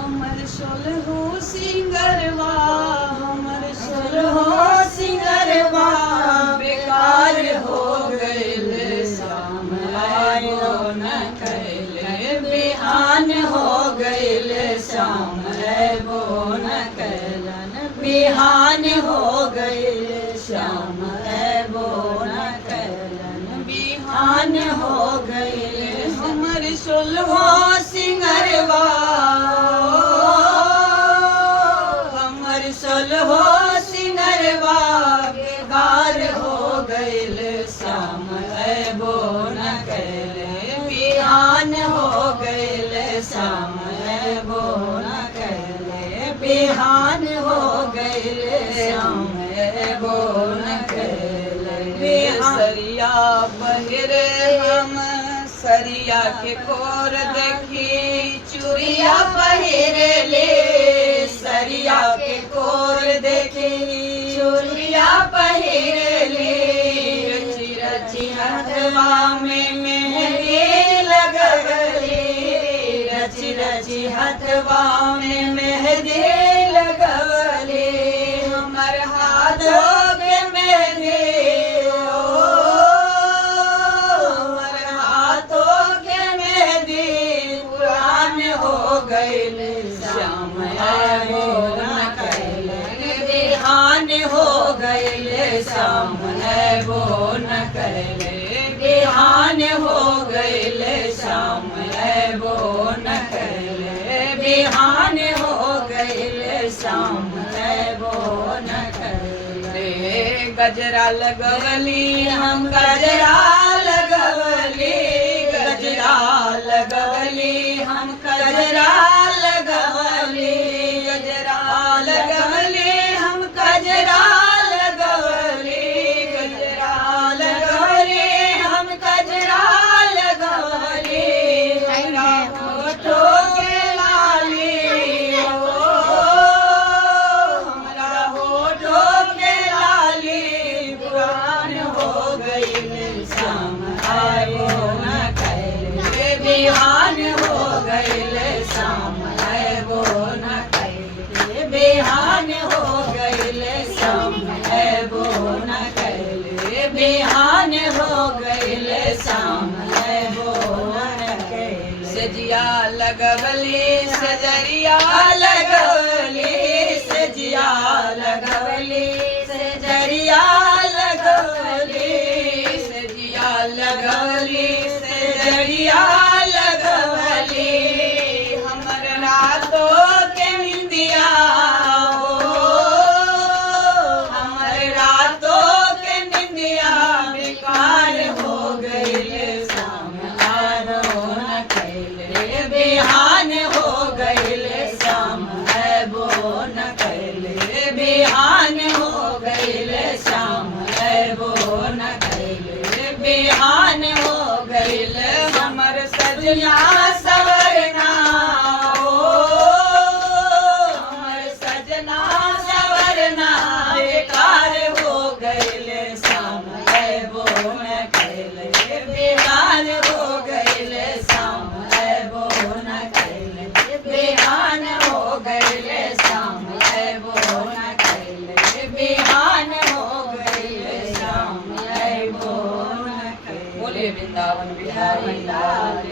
हमर सोलहो सिंगरवा, हमर सोलहो सिंगरवा बेकार हो गइल शाम आयो न कैले बिहान हो गइल शाम आयो न कैलन बिहान हो गइल शाम आयो न कैलन बिहान हो गइल हमर सोलहो सिंगरवा हमर सोलहो सिंगरवा बेकार हो गइल शाम आबो न कैले बिहान हो गइल शाम आबो न कैले बिहान हो गइल शाम आबो न कैले सरिया पहिरे हम सरिया के कोर देखी, चूड़िया पहिरे ले सरिया के कोर देखी चूड़िया पहिरे ले रची रची हथवा में मेहंदी लगवली रची रची हथवा में मेहंदी लगवली हमर हाथों के मेहंदी हमर हाथों के मेहंदी पुरान हो गइल श्याम आबो न कैले बिहान हो गइल श्याम आबो न कैले बिहान हो गइल श्याम आबो न कैले बिहान हो गइल श्याम आबो न कैले गजरा लगवली हम गजरा लगवली गजरा लगवली हम गजरा लगवली गजरा लगवली हम गजरा लगवली गजरा लगवली हम गजरा लगवली हमरा होठों के लाली ओ हमरा होठों के लाली पुरान हो गइल शाम आयो न कैले बिहान हो गइल शाम आयो न कैले बिहान हो गइल शाम आयो न कैले बिहान हो गइल शाम आयो न कैले सजिया लगवली सजरिया लगवली सजिया लगवली सजरिया लगवली सजिया लगवली सजरिया लगवली हमर रातों के निंदिया हमर रातों के निंदिया बेकार हो गइल शाम आबो न कैले बिहान हो गइल शाम आबो न कैले बिहान हो गइल शाम आबो न कैले बिहान हो गइल हमर सजना सवरना हमर सजना सवरना बेकार हो गइल शाम आबो न कैले बेकार हो गइल शाम आबो न कैले बेहान हो गइल शाम आबो न कैले बेहान हो गइल शाम आबो न कैले बोलिए वृंदावन बिहारी लाल